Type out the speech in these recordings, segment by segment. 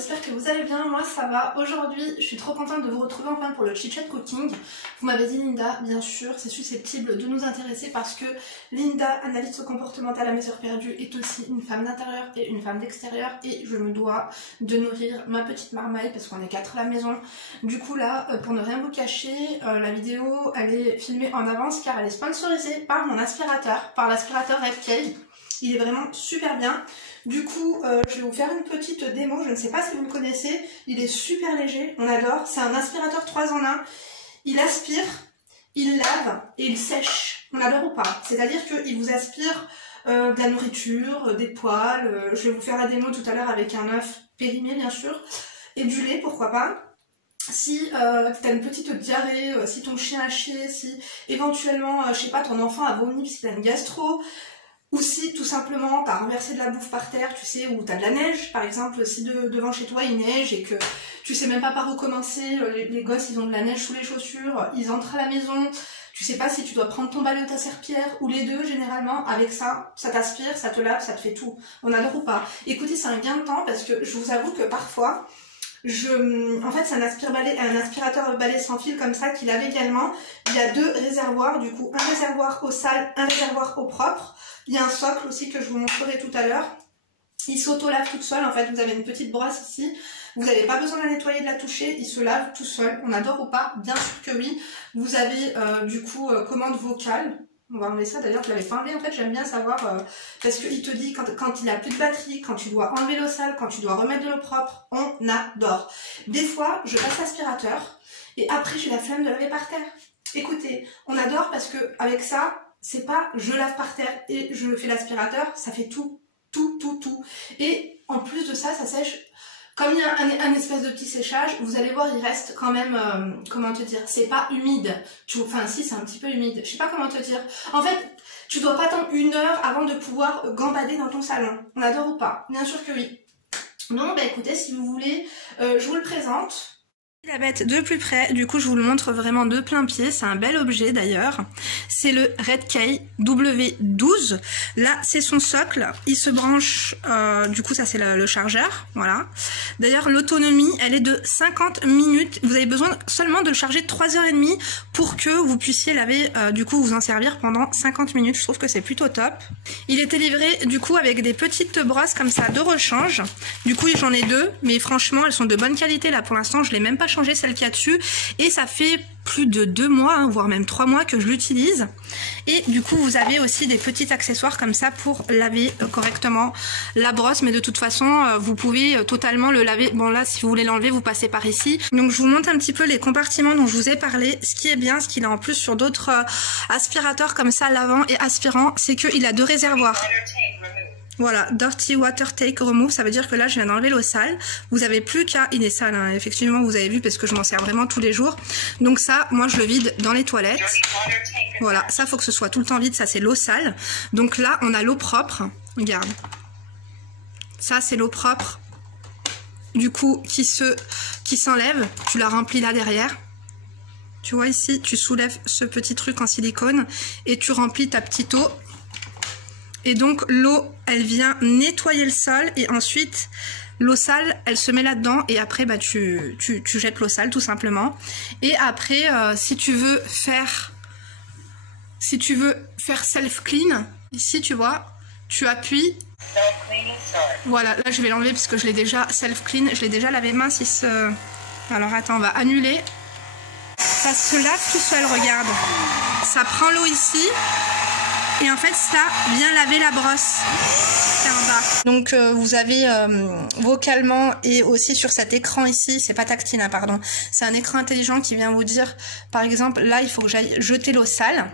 j'espère que vous allez bien, moi ça va. Aujourd'hui, je suis trop contente de vous retrouver enfin pour le Chit Chat Cooking. Vous m'avez dit Linda, bien sûr, c'est susceptible de nous intéresser parce que Linda, analyste comportementale à mes heures perdues, est aussi une femme d'intérieur et une femme d'extérieur et je me dois de nourrir ma petite marmaille parce qu'on est 4 à la maison. Du coup là, pour ne rien vous cacher, la vidéo elle est filmée en avance car elle est sponsorisée par mon aspirateur, par l'aspirateur Redkey. Il est vraiment super bien. Du coup, je vais vous faire une petite démo. Je ne sais pas si vous le connaissez. Il est super léger. On adore. C'est un aspirateur 3 en 1. Il aspire, il lave et il sèche. On adore ou pas? C'est-à-dire qu'il vous aspire de la nourriture, des poils. Je vais vous faire la démo tout à l'heure avec un œuf périmé, bien sûr. Et du lait, pourquoi pas. Si tu as une petite diarrhée, si ton chien a chié, si éventuellement, je sais pas, ton enfant a vomi parce qu'il a une gastro. Ou si tout simplement t'as renversé de la bouffe par terre, tu sais, ou t'as de la neige, par exemple, si devant chez toi il neige et que tu sais même pas par où commencer, les gosses ils ont de la neige sous les chaussures, ils entrent à la maison, tu sais pas si tu dois prendre ton balai ou ta serpillière, ou les deux généralement, avec ça, ça t'aspire, ça te lave, ça te fait tout. On adore ou pas. Écoutez, c'est un gain de temps parce que je vous avoue que parfois, en fait c'est un aspirateur balai sans fil comme ça qui lave également. Il y a 2 réservoirs, du coup un réservoir eau sale, un réservoir eau propre. Il y a un socle aussi que je vous montrerai tout à l'heure. Il s'auto-lave tout seul, en fait vous avez une petite brosse ici. Vous n'avez pas besoin de la nettoyer, de la toucher, il se lave tout seul. On adore ou pas? Bien sûr que oui. Vous avez du coup commande vocale. On va enlever ça, d'ailleurs je l'avais pas enlevé, en fait j'aime bien savoir, parce qu'il te dit quand il a plus de batterie, quand tu dois enlever l'eau sale, quand tu dois remettre de l'eau propre, on adore. Des fois je passe l'aspirateur et après j'ai la flemme de laver par terre. Écoutez, on adore parce que avec ça, c'est pas je lave par terre et je fais l'aspirateur, ça fait tout. Et en plus de ça, ça sèche. Comme il y a un espèce de petit séchage, vous allez voir, il reste quand même, comment te dire, c'est pas humide. Enfin si, c'est un petit peu humide, je sais pas comment te dire. En fait, tu dois pas attendre 1 heure avant de pouvoir gambader dans ton salon. On adore ou pas? Bien sûr que oui. Donc bah écoutez, si vous voulez, je vous le présente. La bête de plus près, du coup je vous le montre vraiment de plein pied, c'est un bel objet d'ailleurs. C'est le Redkey W12, là c'est son socle, il se branche, du coup ça c'est le chargeur, voilà. D'ailleurs l'autonomie elle est de 50 minutes, vous avez besoin seulement de le charger 3h30 pour que vous puissiez laver, du coup vous en servir pendant 50 minutes, je trouve que c'est plutôt top. Il était livré du coup avec des petites brosses comme ça de rechange, du coup j'en ai 2, mais franchement elles sont de bonne qualité là pour l'instant, je l'ai même pas changé celle qu'il y a dessus et ça fait plus de 2 mois hein, voire même 3 mois que je l'utilise. Et du coup vous avez aussi des petits accessoires comme ça pour laver correctement la brosse, mais de toute façon vous pouvez totalement le laver. Bon là si vous voulez l'enlever vous passez par ici. Donc je vous montre un petit peu les compartiments dont je vous ai parlé. Ce qui est bien, ce qu'il a en plus sur d'autres aspirateurs comme ça lavant et aspirant, c'est qu'il a 2 réservoirs. Voilà, Dirty Water Take Remove, ça veut dire que là je viens d'enlever l'eau sale. Vous avez plus qu'à, il est sale hein, effectivement vous avez vu parce que je m'en sers vraiment tous les jours. Donc ça, moi je le vide dans les toilettes. Voilà, ça faut que ce soit tout le temps vide, ça c'est l'eau sale. Donc là on a l'eau propre, regarde. Ça c'est l'eau propre, du coup qui s'enlève, tu la remplis là derrière. Tu vois ici, tu soulèves ce petit truc en silicone et tu remplis ta petite eau. Et donc l'eau elle vient nettoyer le sol et ensuite l'eau sale elle se met là-dedans et après bah, tu jettes l'eau sale tout simplement. Et après si tu veux faire self clean, ici tu vois, tu appuies. Voilà, là je vais l'enlever parce que je l'ai déjà self clean, je l'ai déjà lavé mince. Alors attends, on va annuler. Ça se lave tout seul, regarde. Ça prend l'eau ici. Et en fait ça vient laver la brosse qui est en bas. Donc vous avez vocalement et aussi sur cet écran ici, c'est pas tactile hein, pardon, c'est un écran intelligent qui vient vous dire par exemple là il faut que j'aille jeter l'eau sale.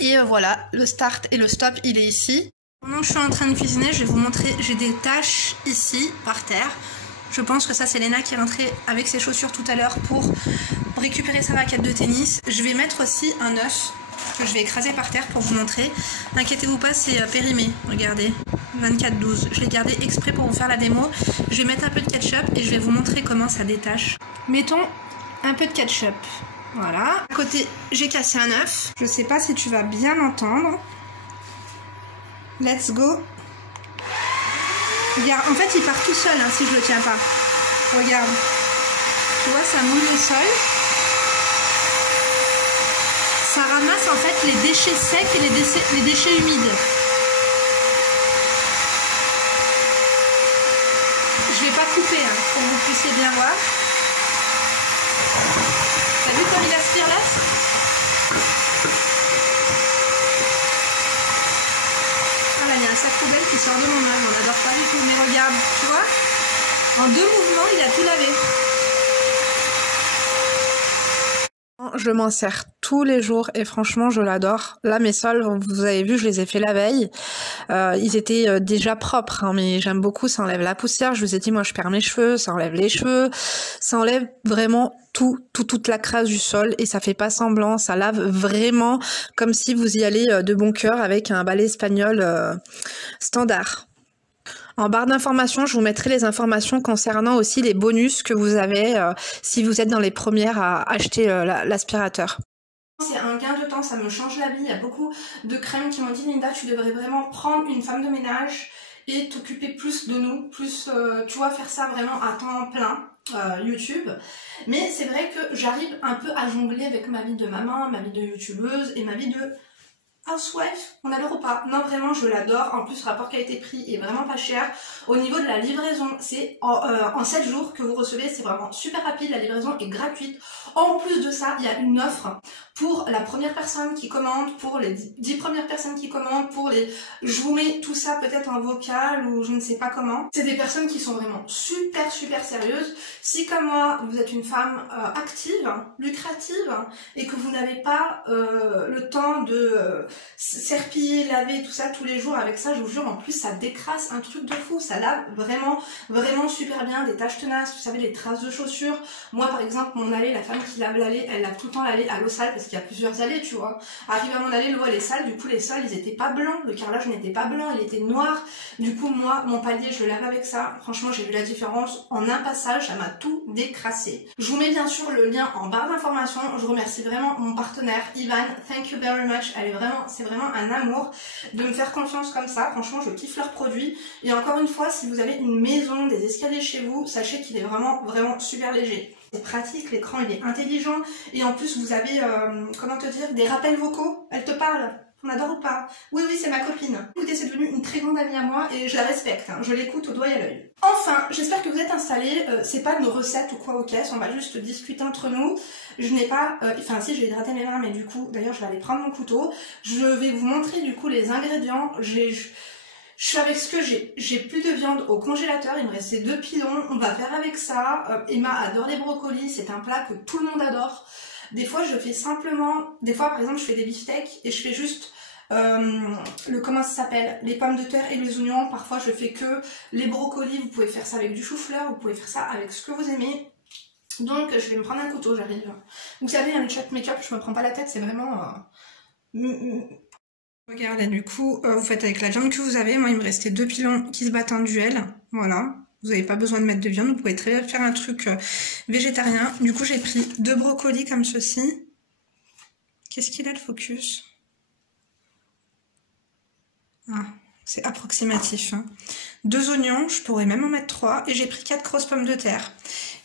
Et voilà, le start et le stop il est ici. Pendant que je suis en train de cuisiner, je vais vous montrer, j'ai des taches ici par terre. Je pense que ça c'est Léna qui est rentrée avec ses chaussures tout à l'heure pour récupérer sa raquette de tennis. Je vais mettre aussi un œuf que je vais écraser par terre pour vous montrer. N'inquiétez-vous pas, c'est périmé, regardez, 24-12. Je l'ai gardé exprès pour vous faire la démo. Je vais mettre un peu de ketchup et je vais vous montrer comment ça détache. Mettons un peu de ketchup, voilà. À côté, j'ai cassé un œuf. Je sais pas si tu vas bien entendre. Let's go. Regarde, en fait il part tout seul hein, si je le tiens pas. Regarde. Tu vois, ça mouille le sol. Ça ramasse en fait les déchets secs et les déchets humides. Je vais pas couper hein, pour que vous puissiez bien voir. T'as vu comme il aspire là? Ah là, il y a un sac poubelle qui sort de mon œil, on n'adore pas du tout, mais regarde, tu vois, en 2 mouvements, il a tout lavé. Je m'en sers tous les jours et franchement je l'adore. Là mes sols, vous avez vu, je les ai fait la veille. Ils étaient déjà propres, hein, mais j'aime beaucoup, ça enlève la poussière. Je vous ai dit, moi je perds mes cheveux, ça enlève les cheveux, ça enlève vraiment toute la crasse du sol et ça fait pas semblant, ça lave vraiment comme si vous y allez de bon cœur avec un balai espagnol standard. En barre d'informations, je vous mettrai les informations concernant aussi les bonus que vous avez si vous êtes dans les premières à acheter l'aspirateur. C'est un gain de temps, ça me change la vie. Il y a beaucoup de crèmes qui m'ont dit, Linda, tu devrais vraiment prendre une femme de ménage et t'occuper plus de nous, plus, tu vois, faire ça vraiment à temps plein. YouTube, mais c'est vrai que j'arrive un peu à jongler avec ma vie de maman, ma vie de youtubeuse et ma vie de housewife. On adore ou pas? Non, vraiment je l'adore. En plus, rapport qualité-prix est vraiment pas cher. Au niveau de la livraison, c'est en 7 jours que vous recevez, c'est vraiment super rapide, la livraison est gratuite. En plus de ça, il y a une offre pour la première personne qui commande, pour les 10 premières personnes qui commandent, pour les... Je vous mets tout ça peut-être en vocal ou je ne sais pas comment. C'est des personnes qui sont vraiment super sérieuses. Si comme moi, vous êtes une femme active, lucrative et que vous n'avez pas le temps de serpiller, laver tout ça tous les jours avec ça, je vous jure, en plus ça décrasse un truc de fou, ça lave vraiment super bien, des taches tenaces, vous savez, les traces de chaussures. Moi par exemple, mon allée, la femme qui lave l'allée, elle lave tout le temps l'allée à l'eau sale parce qu'il y a plusieurs allées, tu vois. Arrive à mon allée, l'eau elle est sale, du coup les sols ils étaient pas blancs, le carrelage n'était pas blanc, il était noir. Du coup moi, mon palier, je le lave avec ça. Franchement, j'ai vu la différence en un passage, ça m'a tout décrassé. Je vous mets bien sûr le lien en barre d'informations. Je remercie vraiment mon partenaire Ivan, thank you very much. C'est vraiment un amour de me faire confiance comme ça. Franchement, je kiffe leurs produits. Et encore une fois, si vous avez une maison, des escaliers chez vous, sachez qu'il est vraiment super léger. C'est pratique, l'écran il est intelligent et en plus vous avez, comment te dire, des rappels vocaux. Elle te parle. On adore ou pas? Oui, c'est ma copine. Écoutez, c'est devenu une très grande amie à moi et je la respecte. Hein. Je l'écoute au doigt et à l'œil. Enfin, j'espère que vous êtes installés. C'est pas nos recettes ou quoi aux caisses. On va juste discuter entre nous. Je n'ai pas... Enfin, si, je vais hydrater mes mains, mais du coup, d'ailleurs, je vais aller prendre mon couteau. Je vais vous montrer du coup les ingrédients. Je suis avec ce que j'ai. J'ai plus de viande au congélateur. Il me restait 2 pilons. On va faire avec ça. Emma adore les brocolis. C'est un plat que tout le monde adore. Des fois, je fais simplement... Des fois, par exemple, je fais des beefsteaks et je fais juste... comment ça s'appelle, les pommes de terre et les oignons. Parfois, je fais que les brocolis. Vous pouvez faire ça avec du chou-fleur. Vous pouvez faire ça avec ce que vous aimez. Donc, je vais me prendre un couteau, j'arrive. Vous savez, un chat make-up, je me prends pas la tête. C'est vraiment... Regardez, du coup, vous faites avec la viande que vous avez. Moi, il me restait 2 pilons qui se battent en duel. Voilà. Vous n'avez pas besoin de mettre de viande. Vous pouvez très bien faire un truc végétarien. Du coup, j'ai pris 2 brocolis comme ceci. Qu'est-ce qu'il a le focus? Ah, c'est approximatif. Hein. 2 oignons, je pourrais même en mettre 3. Et j'ai pris 4 grosses pommes de terre.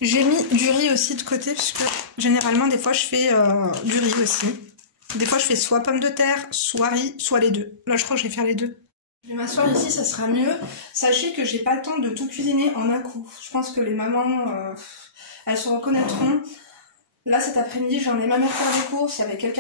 J'ai mis du riz aussi de côté, parce que généralement, des fois, je fais du riz aussi. Des fois, je fais soit pommes de terre, soit riz, soit les deux. Là, je crois que je vais faire les deux. Je vais m'asseoir ici, ça sera mieux. Sachez que j'ai pas le temps de tout cuisiner en un coup. Je pense que les mamans, elles se reconnaîtront. Là, cet après-midi, j'en ai même faire des courses. Il y avait quelques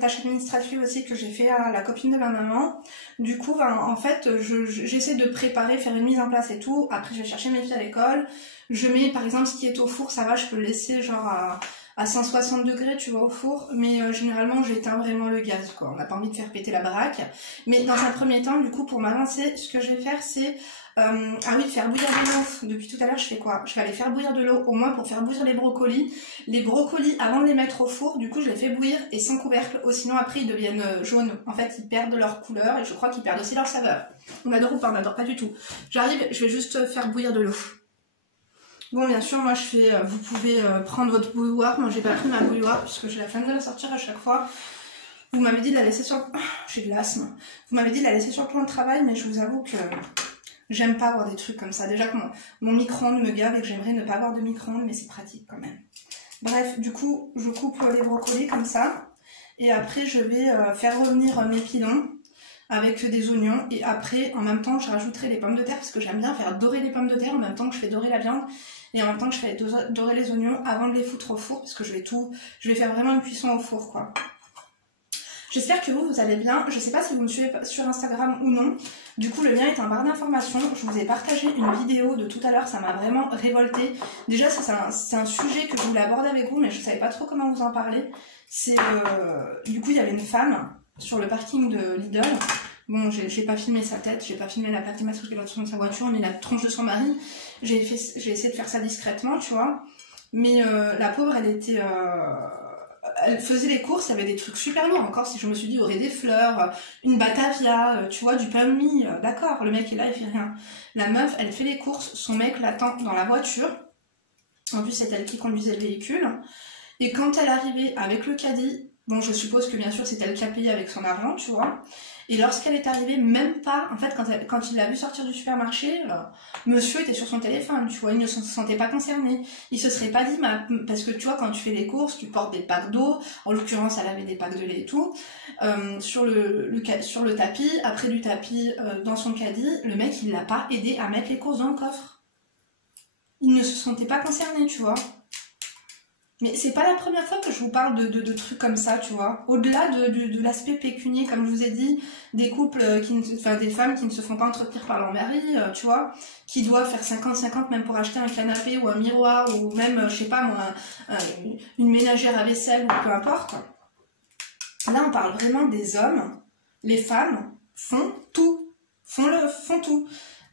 tâches administratives aussi que j'ai fait à la copine de ma maman. Du coup, ben, en fait, j'essaie de préparer, faire une mise en place et tout. Après, je vais chercher mes filles à l'école. Je mets, par exemple, ce qui est au four, ça va, je peux le laisser genre à 160 degrés, tu vois, au four. Mais généralement, j'éteins vraiment le gaz, quoi. On n'a pas envie de faire péter la baraque. Mais dans un premier temps, du coup, pour m'avancer, ce que je vais faire, c'est... ah oui, faire bouillir de l'eau. Depuis tout à l'heure, je fais quoi? Je vais aller faire bouillir de l'eau, au moins pour faire bouillir les brocolis. Les brocolis, avant de les mettre au four, du coup, je les fais bouillir et sans couvercle. Oh, sinon, après, ils deviennent jaunes. En fait, ils perdent leur couleur et je crois qu'ils perdent aussi leur saveur. On adore ou pas? On n'adore pas du tout. J'arrive, je vais juste faire bouillir de l'eau. Bon, bien sûr, moi, je fais... vous pouvez prendre votre bouilloire. Moi, j'ai pas pris ma bouilloire parce que j'ai la flemme de la sortir à chaque fois. Vous m'avez dit de la laisser sur... J'ai de l'asthme. Vous m'avez dit de la laisser sur le plan de travail, mais je vous avoue que... J'aime pas avoir des trucs comme ça. Déjà que mon micro-ondes me gave et que j'aimerais ne pas avoir de micro-ondes, mais c'est pratique quand même. Bref, du coup, je coupe les brocolis comme ça. Et après, je vais faire revenir mes pilons avec des oignons. Et après, en même temps, je rajouterai les pommes de terre parce que j'aime bien faire dorer les pommes de terre en même temps que je fais dorer la viande. Et en même temps que je fais dorer les oignons avant de les foutre au four parce que je vais faire vraiment une cuisson au four, quoi. J'espère que vous allez bien. Je sais pas si vous me suivez sur Instagram ou non. Du coup, le lien est en barre d'informations. Je vous ai partagé une vidéo de tout à l'heure. Ça m'a vraiment révoltée. Déjà, c'est un sujet que je voulais aborder avec vous, mais je savais pas trop comment vous en parler. Du coup, il y avait une femme sur le parking de Lidl. Bon, j'ai pas filmé sa tête, j'ai pas filmé la plaque d'immatriculation de sa voiture, ni la tronche de son mari. J'ai essayé de faire ça discrètement, tu vois. Mais la pauvre, elle faisait les courses, il y avait des trucs super lourds. Encore si je me suis dit, il y aurait des fleurs, une Batavia, tu vois, du pain de mie, d'accord, le mec est là, il fait rien. La meuf, elle fait les courses, son mec l'attend dans la voiture. En plus, c'est elle qui conduisait le véhicule. Et quand elle arrivait avec le caddie, bon, je suppose que bien sûr, c'est elle qui a payé avec son argent, tu vois. Et lorsqu'elle est arrivée, même pas, en fait, quand il l'a vu sortir du supermarché, monsieur était sur son téléphone, tu vois, il ne se sentait pas concerné. Il se serait pas dit, parce que tu vois, quand tu fais les courses, tu portes des packs d'eau, en l'occurrence, elle avait des packs de lait et tout, sur le tapis, après du tapis, dans son caddie, le mec, il l'a pas aidé à mettre les courses dans le coffre. Il ne se sentait pas concerné, tu vois. Mais c'est pas la première fois que je vous parle de trucs comme ça, tu vois. Au-delà de l'aspect pécunier, comme je vous ai dit, des couples, des femmes qui ne se font pas entretenir par leur mari, tu vois, qui doivent faire 50-50 même pour acheter un canapé ou un miroir, ou même, je sais pas moi, une ménagère à vaisselle, ou peu importe. Là, on parle vraiment des hommes. Les femmes font tout. Font tout.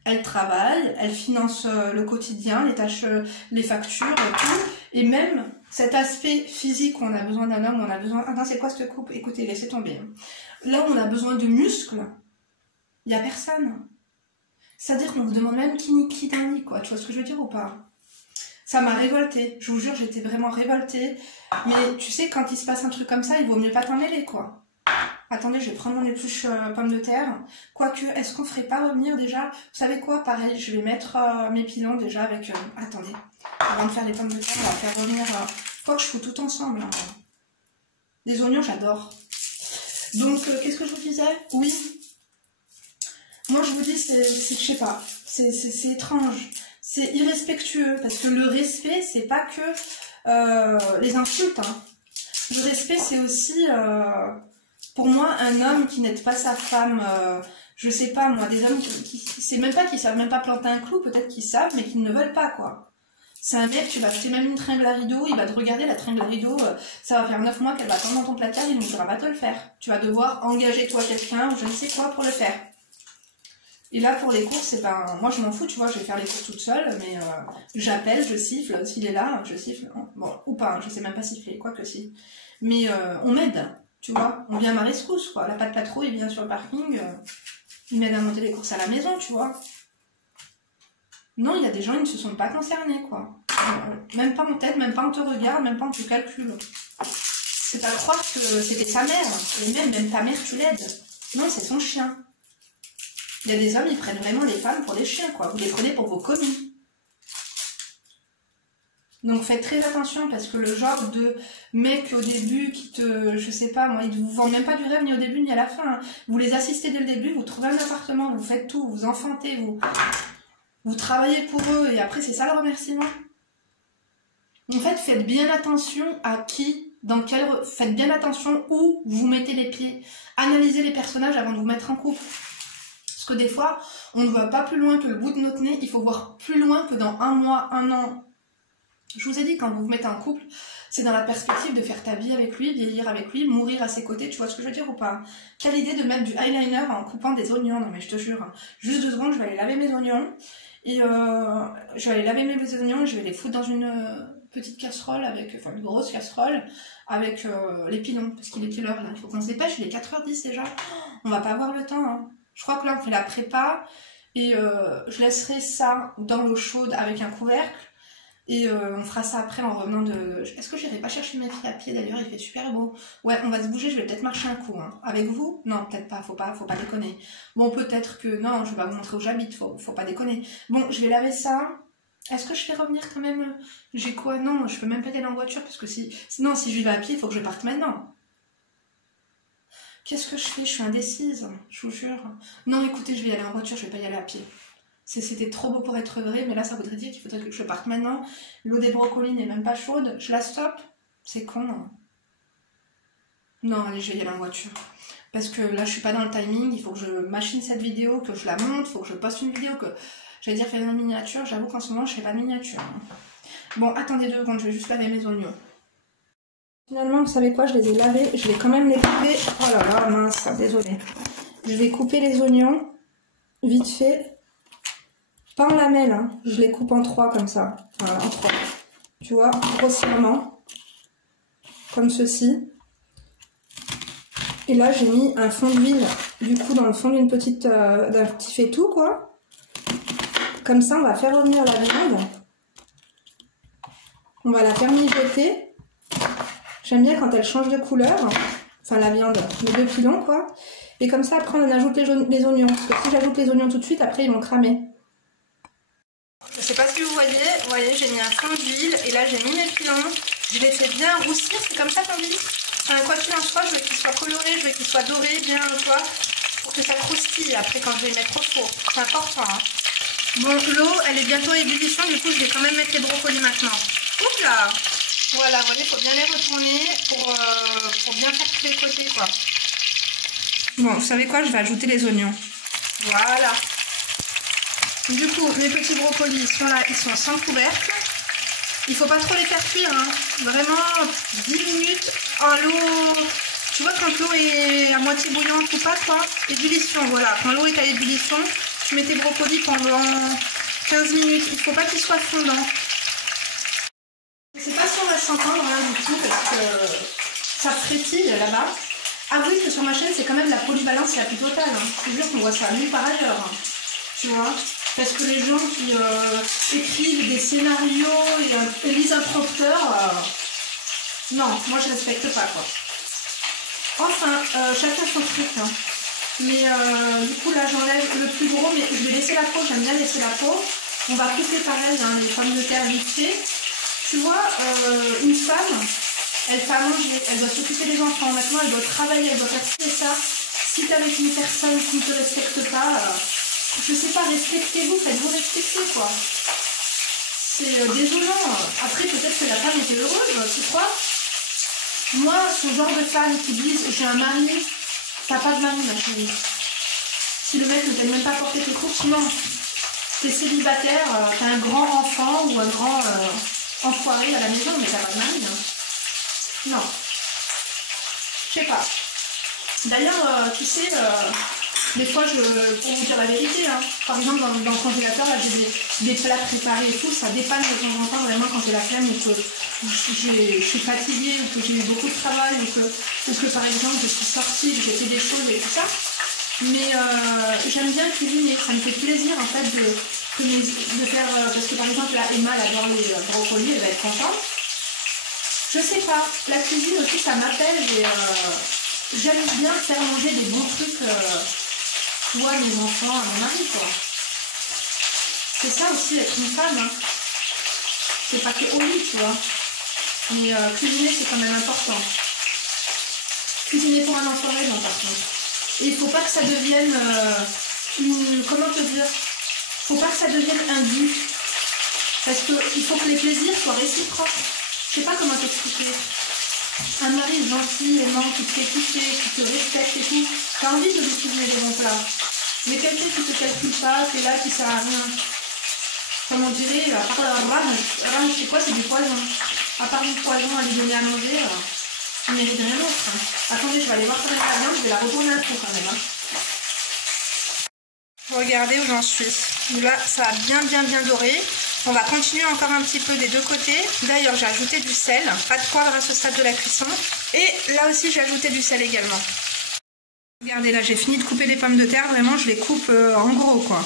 Elles travaillent, elles financent le quotidien, les tâches, les factures, tout. Et même cet aspect physique où on a besoin d'un homme, on a besoin... Attends, c'est quoi cette coupe? Écoutez, laissez tomber. Là où on a besoin de muscles, il n'y a personne. C'est-à-dire qu'on vous demande même qui ni qui d'un lit, quoi. Tu vois ce que je veux dire ou pas? Ça m'a révoltée. Je vous jure, j'étais vraiment révoltée. Mais tu sais, quand il se passe un truc comme ça, il vaut mieux pas t'en mêler, quoi. Attendez, je vais prendre mon épluche pommes de terre. Quoique, est-ce qu'on ferait pas revenir déjà? Vous savez quoi? Pareil, je vais mettre mes pilons déjà avec... attendez, avant de faire les pommes de terre, on va faire revenir... Quoique je fous tout ensemble. Hein. Les oignons, j'adore. Donc, qu'est-ce que je vous disais? Oui. Moi, je vous dis, je sais pas, c'est étrange. C'est irrespectueux, parce que le respect, c'est pas que les insultes. Hein. Le respect, c'est aussi... pour moi, un homme qui n'aide pas sa femme, je sais pas moi, des hommes c'est même pas qu'ils savent même pas planter un clou, peut-être qu'ils savent, mais qu'ils ne veulent pas, quoi. C'est un mec, tu vas acheter même une tringle à rideau, il va te regarder, la tringle à rideau, ça va faire 9 mois qu'elle va attendre dans ton placard, il ne voudra pas te le faire. Tu vas devoir engager toi quelqu'un, ou je ne sais quoi, pour le faire. Et là, pour les courses, c'est pas... Moi, je m'en fous, tu vois, je vais faire les courses toute seule, mais j'appelle, je siffle, s'il est là, je siffle. Bon, ou pas, je sais même pas siffler, quoi que si. Mais on m'aide. Tu vois, on vient à ma rescousse, quoi. La patte patrouille, il vient sur le parking, il m'aide à monter les courses à la maison, tu vois. Non, il y a des gens, ils ne se sont pas concernés, quoi. Même pas on t'aide, même pas on te regarde, même pas on te calcule. C'est pas croire que c'était sa mère, et même ta mère, tu l'aides. Non, c'est son chien. Il y a des hommes, ils prennent vraiment les femmes pour des chiens, quoi. Vous les prenez pour vos commis. Donc faites très attention parce que le genre de mec au début qui te, je sais pas moi, ils vous vendent même pas du rêve ni au début ni à la fin. Hein. Vous les assistez dès le début, vous trouvez un appartement, vous faites tout, vous enfantez, vous travaillez pour eux et après c'est ça le remerciement. En fait, faites bien attention à qui, faites bien attention où vous mettez les pieds. Analysez les personnages avant de vous mettre en couple. Parce que des fois, on ne va pas plus loin que le bout de notre nez, il faut voir plus loin que dans un mois, un an. Je vous ai dit, quand vous vous mettez en couple, c'est dans la perspective de faire ta vie avec lui, vieillir avec lui, mourir à ses côtés, tu vois ce que je veux dire ou pas? Quelle idée de mettre du eyeliner en coupant des oignons, non mais je te jure. Juste 2 secondes, je vais aller laver mes oignons, et je vais aller laver mes oignons et je vais les foutre dans une petite casserole, enfin une grosse casserole, avec les pilons, parce qu'il est quelle heure là? Il faut qu'on se dépêche, il est 4h10 déjà, on va pas avoir le temps. Hein. Je crois que là on fait la prépa, et je laisserai ça dans l'eau chaude avec un couvercle, Et on fera ça après en revenant de... Est-ce que j'irai pas chercher mes filles à pied d'ailleurs? Il fait super beau. Ouais, on va se bouger, je vais peut-être marcher un coup. Hein. Avec vous? Non, peut-être pas, faut pas déconner. Bon, peut-être que... Non, je vais pas vous montrer où j'habite, faut pas déconner. Bon, je vais laver ça. Est-ce que je fais revenir quand même? J'ai quoi? Non, je peux même pas y aller en voiture parce que sinon, si je vais à pied, il faut que je parte maintenant. Qu'est-ce que je fais? Je suis indécise, je vous jure. Non, écoutez, je vais y aller en voiture, je vais pas y aller à pied. C'était trop beau pour être vrai, mais là, ça voudrait dire qu'il faudrait que je parte maintenant. L'eau des brocolis n'est même pas chaude. Je la stoppe? C'est con, non? Non, allez, je vais y aller en voiture. Parce que là, je suis pas dans le timing. Il faut que je machine cette vidéo, que je la monte, il faut que je poste une vidéo, que... J'allais dire faire une miniature. J'avoue qu'en ce moment, je fais pas de miniature. Bon, attendez 2 secondes, je vais juste laver mes oignons. Finalement, vous savez quoi? Je les ai lavés. Je vais quand même les couper. Oh là là, mince, désolée. Je vais couper les oignons, vite fait. Pas en lamelles, hein. Je les coupe en 3 comme ça. Voilà, en 3. Tu vois, grossièrement. Comme ceci. Et là, j'ai mis un fond d'huile, du coup, dans le fond d'un petit faitout, quoi. Comme ça, on va faire revenir la viande. On va la faire mijoter. J'aime bien quand elle change de couleur. Enfin, la viande, les 2 pilons, quoi. Et comme ça, après, on ajoute les oignons. Parce que si j'ajoute les oignons tout de suite, après, ils vont cramer. Je sais pas si vous voyez, j'ai mis un fond d'huile et là j'ai mis mes pilons. Je les fais bien roussir, c'est comme ça qu'on dit. Enfin, quoi qu'il en soit, je veux qu'ils soient colorés, je veux qu'ils soient dorés, bien, toi, pour que ça croustille après quand je vais les mettre au four. C'est important, hein. Bon, l'eau, elle est bientôt ébullition, du coup je vais quand même mettre les brocolis maintenant. Oups là. Voilà, vous voyez, il faut bien les retourner pour bien faire tous les côtés, quoi. Bon, vous savez quoi, je vais ajouter les oignons. Voilà. Du coup, mes petits brocolis sont là, ils sont sans couvercle. Il faut pas trop les faire cuire, hein. Vraiment 10 minutes en l'eau. Tu vois, quand l'eau est à moitié bouillante ou pas, quoi, ébullition, voilà. Quand l'eau est à ébullition, tu mets tes brocolis pendant 15 minutes. Il faut pas qu'ils soient fondants. Je sais pas si on va s'entendre hein, du tout, parce que ça frétille là-bas. Avouez que sur ma chaîne, c'est quand même la polyvalence la plus totale. Hein. Je te jure qu'on voit ça nulle part ailleurs. Hein. Tu vois? Parce que les gens qui écrivent des scénarios et lisent un prompteur, non, moi je respecte pas quoi. Enfin, chacun son truc. Hein. Mais du coup là j'enlève le plus gros, mais je vais laisser la peau, j'aime bien laisser la peau. On va couper pareil hein, les pommes de terre vite fait. Tu vois, une femme, elle fait à manger, elle doit s'occuper des enfants, maintenant elle doit travailler, elle doit faire ci et ça. Si t'es avec une personne qui ne te respecte pas, je sais pas, respectez-vous, faites-vous respecter quoi. C'est désolant. Après peut-être que la femme était heureuse, tu crois? Moi, ce genre de femmes qui disent j'ai un mari, t'as pas de mari ma chérie. Si le mec ne t'aime même pas porter tes courses, non. T'es célibataire, t'as un grand enfant ou un grand enfoiré à la maison, mais t'as pas de mari. Hein. Non. Je sais pas. D'ailleurs, tu sais, des fois, pour vous dire la vérité, hein, par exemple, dans le congélateur, j'ai des plats préparés et tout, ça dépanne de temps en temps, vraiment, quand j'ai la flemme ou que je suis fatiguée ou que j'ai eu beaucoup de travail ou que par exemple, je suis sortie, que j'ai fait des choses et tout ça. Mais j'aime bien cuisiner, ça me fait plaisir, en fait, de faire... parce que, par exemple, là, Emma, elle adore les brocolis, elle va être contente. Je sais pas, la cuisine aussi, ça m'appelle et j'aime bien faire manger des bons trucs... Moi, mes enfants, à mon mari, quoi. C'est ça aussi, être une femme. Hein. C'est pas que au lit, tu vois. Mais cuisiner, c'est quand même important. Cuisiner pour un enfoiré, non, par contre. Et il faut pas que ça devienne comment te dire? Faut pas que ça devienne un but. Parce qu'il faut que les plaisirs soient réciproques. Je sais pas comment t'expliquer. Un mari gentil, aimant, qui te fait kiffer, qui te respecte et tout, t'as envie de lui cuisiner des bons plats. Mais quelqu'un qui te calcule pas, qui est là, qui sert à rien. Comme on dirait, à part la rame, c'est quoi? C'est du poison. À part du poison à lui donner à manger, il mérite rien d'autre. Hein. Attendez, je vais aller voir comment elle vient, je vais la retourner un coup quand même. Hein. Regardez où j'en suis. Là, ça a bien doré. On va continuer encore un petit peu des deux côtés. D'ailleurs, j'ai ajouté du sel. Pas de poivre à ce stade de la cuisson. Et là aussi, j'ai ajouté du sel également. Regardez, là, j'ai fini de couper les pommes de terre. Vraiment, je les coupe en gros, quoi.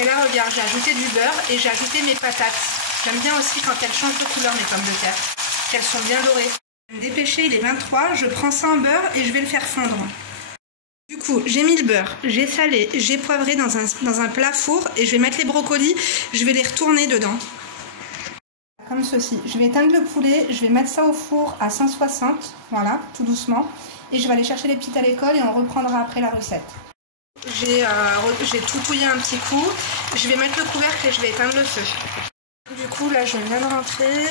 Et là, regarde, j'ai ajouté du beurre et j'ai ajouté mes patates. J'aime bien aussi quand elles changent de couleur, mes pommes de terre, qu'elles sont bien dorées. Je vais me dépêcher, il est 23, je prends ça en beurre et je vais le faire fondre. Du coup, j'ai mis le beurre, j'ai salé, j'ai poivré dans un plat four et je vais mettre les brocolis, je vais les retourner dedans. Comme ceci. Je vais éteindre le poulet, je vais mettre ça au four à 160, voilà, tout doucement. Et je vais aller chercher les petites à l'école et on reprendra après la recette. J'ai tout touillé un petit coup, je vais mettre le couvercle et je vais éteindre le feu. Du coup, là, je viens de rentrer,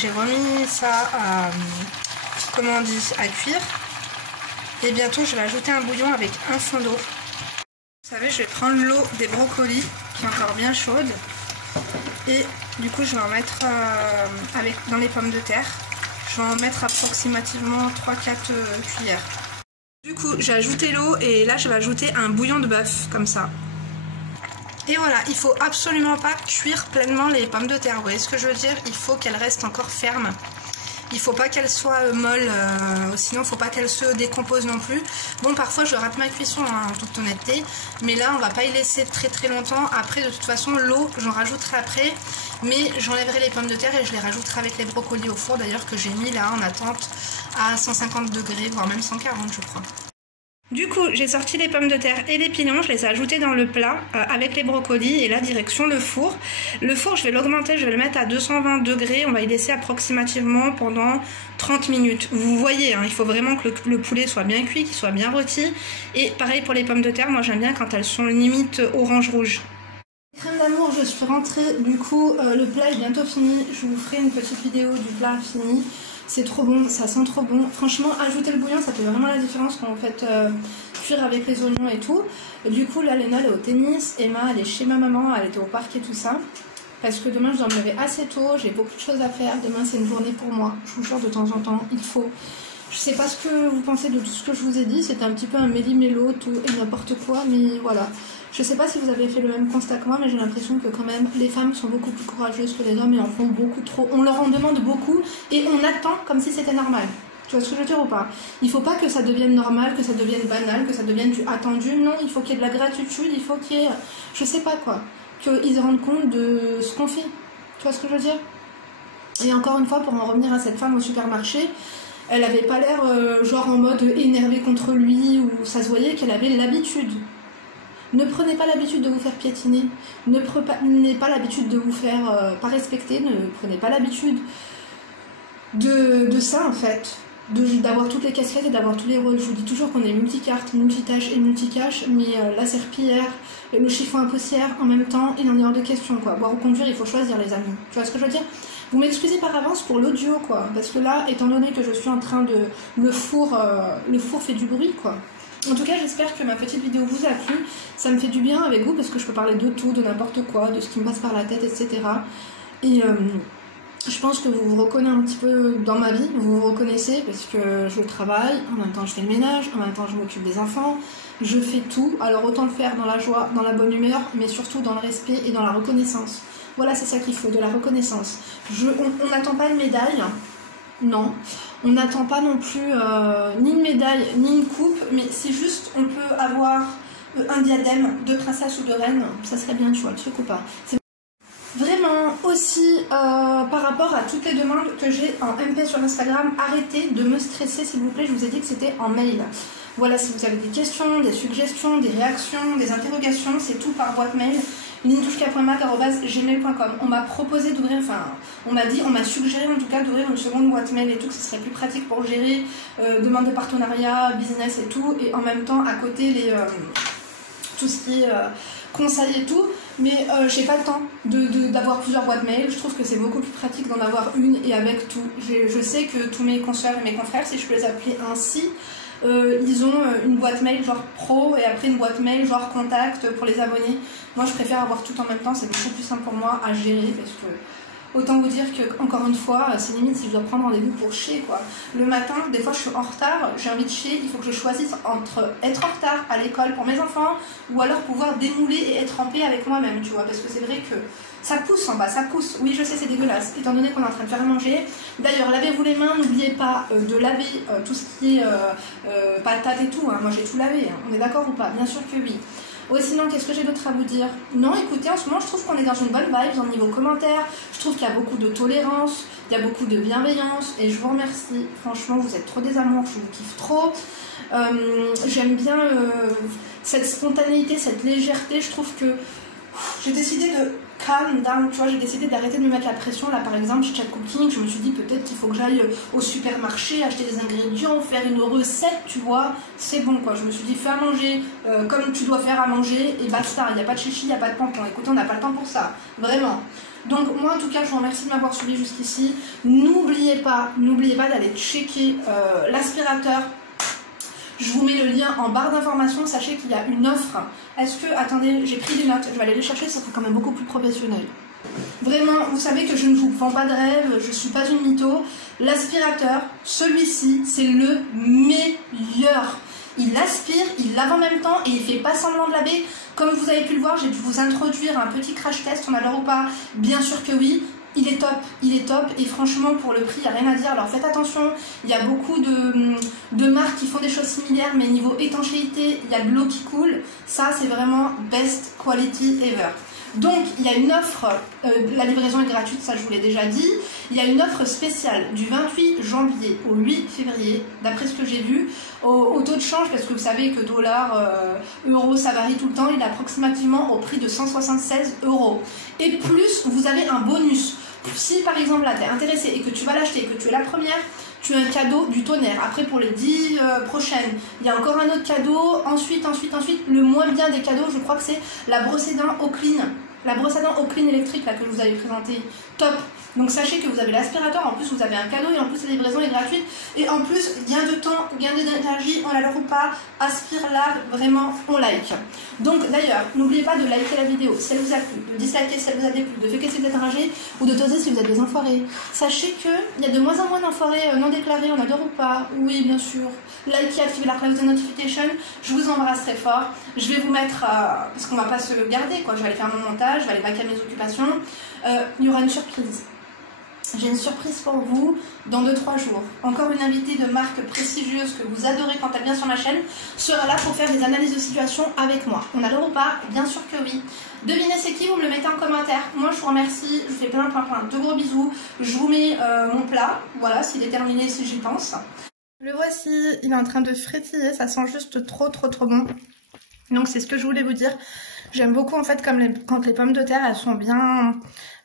j'ai remis ça à, comment on dit, à cuire. Et bientôt, je vais ajouter un bouillon avec un fond d'eau. Vous savez, je vais prendre l'eau des brocolis, qui est encore bien chaude. Et du coup, je vais en mettre dans les pommes de terre. Je vais en mettre approximativement 3-4 cuillères. Du coup, j'ai ajouté l'eau et là, je vais ajouter un bouillon de bœuf, comme ça. Et voilà, il faut absolument pas cuire pleinement les pommes de terre. Vous voyez ce que je veux dire? Il faut qu'elles restent encore fermes. Il ne faut pas qu'elle soit molle, sinon il ne faut pas qu'elle se décompose non plus. Bon, parfois je rate ma cuisson, hein, en toute honnêteté, mais là on va pas y laisser très longtemps. Après, de toute façon, l'eau, j'en rajouterai après, mais j'enlèverai les pommes de terre et je les rajouterai avec les brocolis au four, d'ailleurs, que j'ai mis là en attente à 150 degrés, voire même 140, je crois. Du coup, j'ai sorti les pommes de terre et les pignons, je les ai ajoutés dans le plat avec les brocolis et là, direction le four. Le four, je vais l'augmenter, je vais le mettre à 220 degrés, on va y laisser approximativement pendant 30 minutes. Vous voyez, hein, il faut vraiment que le poulet soit bien cuit, qu'il soit bien rôti. Et pareil pour les pommes de terre, moi j'aime bien quand elles sont limite orange-rouge. Crème d'amour, je suis rentrée, du coup le plat est bientôt fini, je vous ferai une petite vidéo du plat fini. C'est trop bon, ça sent trop bon. Franchement, ajouter le bouillon, ça fait vraiment la différence quand vous faites cuire avec les oignons et tout. Et du coup, là, Léna, elle est au tennis. Emma, elle est chez ma maman, elle était au parc et tout ça. Parce que demain, je dois me lever assez tôt, j'ai beaucoup de choses à faire. Demain, c'est une journée pour moi. Je vous jure, de temps en temps, il faut. Je sais pas ce que vous pensez de tout ce que je vous ai dit. C'était un petit peu un méli-mélo, tout et n'importe quoi. Mais voilà. Je sais pas si vous avez fait le même constat que moi, mais j'ai l'impression que quand même les femmes sont beaucoup plus courageuses que les hommes et en font beaucoup trop. On leur en demande beaucoup et on attend comme si c'était normal. Tu vois ce que je veux dire ou pas? Il faut pas que ça devienne normal, que ça devienne banal, que ça devienne du attendu. Non, il faut qu'il y ait de la gratitude, il faut qu'il y ait, je sais pas quoi, qu'ils se rendent compte de ce qu'on fait. Tu vois ce que je veux dire? Et encore une fois, pour en revenir à cette femme au supermarché, elle avait pas l'air genre en mode énervée contre lui ou ça se voyait qu'elle avait l'habitude. Ne prenez pas l'habitude de vous faire piétiner, ne prenez pas l'habitude de vous faire pas respecter, ne prenez pas l'habitude de ça en fait, d'avoir toutes les casquettes et d'avoir tous les rôles. Je vous dis toujours qu'on est multicarte, multitâche et multicache, mais la serpillière, le chiffon à poussière en même temps, il en est hors de question quoi. Boire ou conduire, il faut choisir les amis, tu vois ce que je veux dire? Vous m'excusez par avance pour l'audio quoi, parce que là, étant donné que je suis en train de... le four fait du bruit quoi. En tout cas, j'espère que ma petite vidéo vous a plu. Ça me fait du bien avec vous parce que je peux parler de tout, de n'importe quoi, de ce qui me passe par la tête, etc. Et je pense que vous vous reconnaissez un petit peu dans ma vie, vous vous reconnaissez parce que je travaille, en même temps je fais le ménage, en même temps je m'occupe des enfants, je fais tout. Alors autant le faire dans la joie, dans la bonne humeur, mais surtout dans le respect et dans la reconnaissance. Voilà, c'est ça qu'il faut, de la reconnaissance. On n'attend pas une médaille. Non, on n'attend pas non plus ni une médaille, ni une coupe, mais si juste on peut avoir un diadème de princesse ou de reine, ça serait bien, tu vois, le truc ou pas. Vraiment aussi, par rapport à toutes les demandes que j'ai en MP sur Instagram, arrêtez de me stresser s'il vous plaît, je vous ai dit que c'était en mail. Voilà, si vous avez des questions, des suggestions, des réactions, des interrogations, c'est tout par boîte mail. lindouchka.mag@gmail.com. On m'a proposé d'ouvrir, enfin, on m'a suggéré en tout cas d'ouvrir une seconde boîte mail et tout, que ce serait plus pratique pour gérer demande de partenariat, business et tout, et en même temps à côté tout ce qui est conseils et tout, mais j'ai pas le temps d'avoir plusieurs boîtes mail. Je trouve que c'est beaucoup plus pratique d'en avoir une et avec tout. Je sais que tous mes consoeurs et mes confrères, si je peux les appeler ainsi, ils ont une boîte mail genre pro et après une boîte mail genre contact pour les abonnés. Moi je préfère avoir tout en même temps, c'est beaucoup plus simple pour moi à gérer parce que autant vous dire que, encore une fois, c'est limite si je dois prendre rendez-vous pour chier quoi. Le matin, des fois je suis en retard, j'ai envie de chier, il faut que je choisisse entre être en retard à l'école pour mes enfants ou alors pouvoir démouler et être en paix avec moi-même, tu vois, parce que c'est vrai que ça pousse en bas, ça pousse. Oui, je sais, c'est dégueulasse, étant donné qu'on est en train de faire à manger. D'ailleurs, lavez-vous les mains, n'oubliez pas de laver tout ce qui est patates et tout, hein. Moi j'ai tout lavé, hein. On est d'accord ou pas? Bien sûr que oui. Sinon, qu'est-ce que j'ai d'autre à vous dire? Non, écoutez, en ce moment, je trouve qu'on est dans une bonne vibe au niveau commentaire. Je trouve qu'il y a beaucoup de tolérance, il y a beaucoup de bienveillance, et je vous remercie. Franchement, vous êtes trop des amours, je vous kiffe trop. J'aime bien cette spontanéité, cette légèreté. Je trouve que j'ai décidé de calm down, tu vois, j'ai décidé d'arrêter de me mettre la pression. Là, par exemple, chez Chat Cooking, je me suis dit peut-être qu'il faut que j'aille au supermarché, acheter des ingrédients, faire une recette, tu vois. C'est bon, quoi. Je me suis dit, fais à manger comme tu dois faire à manger, et basta. Il n'y a pas de chichi, il n'y a pas de tampon. Écoutez, on n'a pas le temps pour ça. Vraiment. Donc, moi, en tout cas, je vous remercie de m'avoir suivi jusqu'ici. N'oubliez pas d'aller checker l'aspirateur. Je vous mets le lien en barre d'informations. Sachez qu'il y a une offre. Est-ce que... Attendez, j'ai pris des notes. Je vais aller les chercher, ça fait quand même beaucoup plus professionnel. Vraiment, vous savez que je ne vous vends pas de rêve. Je ne suis pas une mytho. L'aspirateur, celui-ci, c'est le meilleur. Il aspire, il lave en même temps et il fait pas semblant de laver. Comme vous avez pu le voir, j'ai dû vous introduire un petit crash test. On a l'heure ou pas? Bien sûr que oui. Il est top et franchement pour le prix il n'y a rien à dire. Alors faites attention, il y a beaucoup de marques qui font des choses similaires, mais niveau étanchéité, il y a de l'eau qui coule. Ça c'est vraiment best quality ever. Donc il y a une offre, la livraison est gratuite, ça je vous l'ai déjà dit. Il y a une offre spéciale du 28 janvier au 8 février, d'après ce que j'ai vu, au taux de change, parce que vous savez que dollar, euro, ça varie tout le temps. Il est approximativement au prix de 176 €. Et plus, vous avez un bonus. Si par exemple là tu es intéressé et que tu vas l'acheter et que tu es la première, tu as un cadeau du tonnerre. Après pour les 10 prochaines, il y a encore un autre cadeau. Ensuite, le moins bien des cadeaux, je crois que c'est la brosse à dents Oclean. La brosse à dents Oclean électrique là, que je vous avais présentée. Top. Donc sachez que vous avez l'aspirateur, en plus vous avez un cadeau et en plus la livraison est gratuite. Et en plus, gain de temps, gain d'énergie, on l'adore ou pas, aspire, lave, vraiment on like. Donc d'ailleurs, n'oubliez pas de liker la vidéo si elle vous a plu, de disliker si elle vous a déplu, de faire si vous êtes enragé ou de toser si vous êtes des enfoirés. Sachez qu'il y a de moins en moins d'enfoirés non déclarés, on adore ou pas. Oui bien sûr. Likez, activez la cloche de notification. Je vous embrasse très fort. Je vais vous mettre, parce qu'on va pas se garder quoi, je vais aller faire mon montage, je vais aller vaquer à mes occupations. Il y aura une surprise. J'ai une surprise pour vous dans 2-3 jours. Encore une invitée de marque prestigieuse que vous adorez quand elle vient sur ma chaîne sera là pour faire des analyses de situation avec moi. On adore ou pas? Bien sûr que oui. Devinez c'est qui? Vous me le mettez en commentaire. Moi je vous remercie, je vous fais plein de gros bisous. Je vous mets mon plat, voilà, s'il est terminé si j'y pense. Le voici, il est en train de frétiller, ça sent juste trop bon. Donc c'est ce que je voulais vous dire. J'aime beaucoup en fait quand les pommes de terre elles sont bien,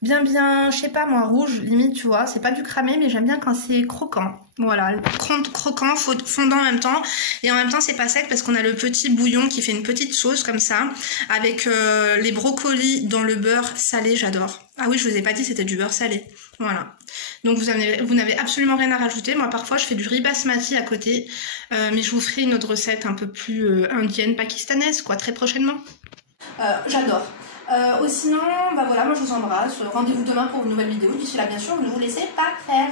je sais pas moi, rouges limite tu vois. C'est pas du cramé mais j'aime bien quand c'est croquant. Voilà, croquant, fondant en même temps. Et en même temps c'est pas sec parce qu'on a le petit bouillon qui fait une petite sauce comme ça. Avec les brocolis dans le beurre salé, j'adore. Ah oui je vous ai pas dit c'était du beurre salé. Voilà. Donc vous n'avez absolument rien à rajouter. Moi parfois je fais du riz basmati à côté. Mais je vous ferai une autre recette un peu plus indienne, pakistanaise quoi, très prochainement. J'adore. Sinon, bah voilà, moi je vous embrasse. Rendez-vous demain pour une nouvelle vidéo. D'ici là, bien sûr, ne vous laissez pas faire.